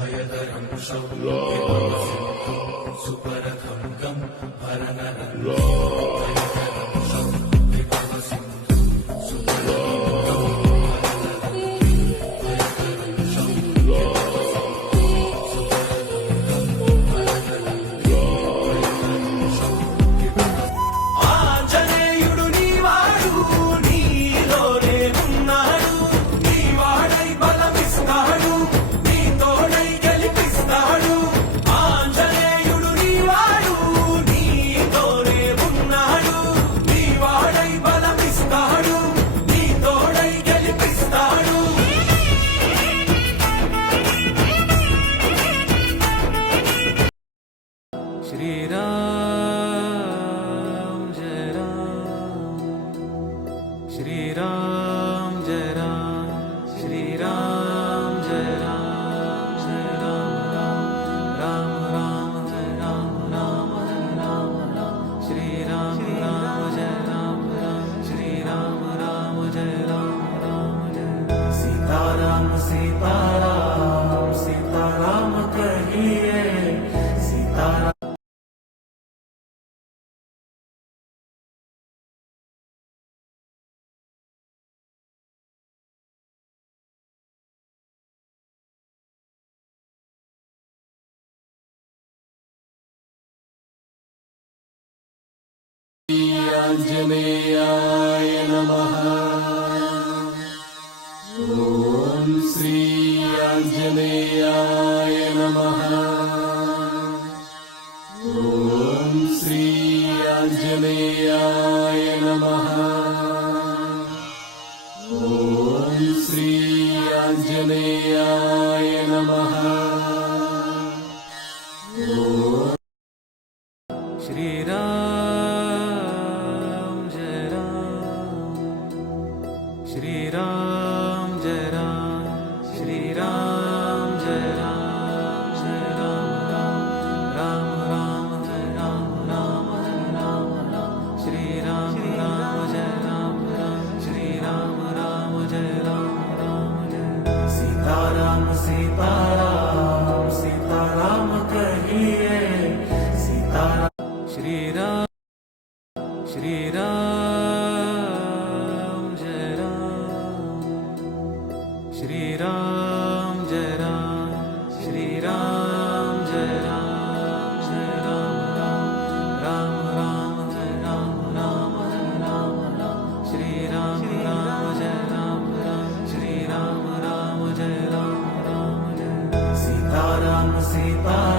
अभयकरं शौर्यं सुपरखं गं भरणरं श्रीराम जय राम श्रीराम जय राम जय राम राम राम जय राम राम राम राम श्रीराम राम जय राम राम श्रीराम राम जय राम राम जय सीताराम सीताराम सीताराम कहिए सीताराम आंजनेयाय नमः। ओम श्री आंजनेयाय नमः। ओम श्री आंजनेयाय नमः। ओम श्री आंजनेयाय नमः। श्रीराम श्रीराम जय राम श्रीराम जय राम जय राम राम राम जय राम राम राम राम श्रीराम राम जय राम राम श्रीराम राम जय राम राम जय सीताराम सीताराम सीताराम कहिए सीताराम श्रीराम श्रीराम श्रीराम जय राम श्रीराम जय राम जय राम राम राम जय राम राम राम राम श्रीराम राम जय राम राम श्रीराम राम जय राम राम जय सीताराम सीता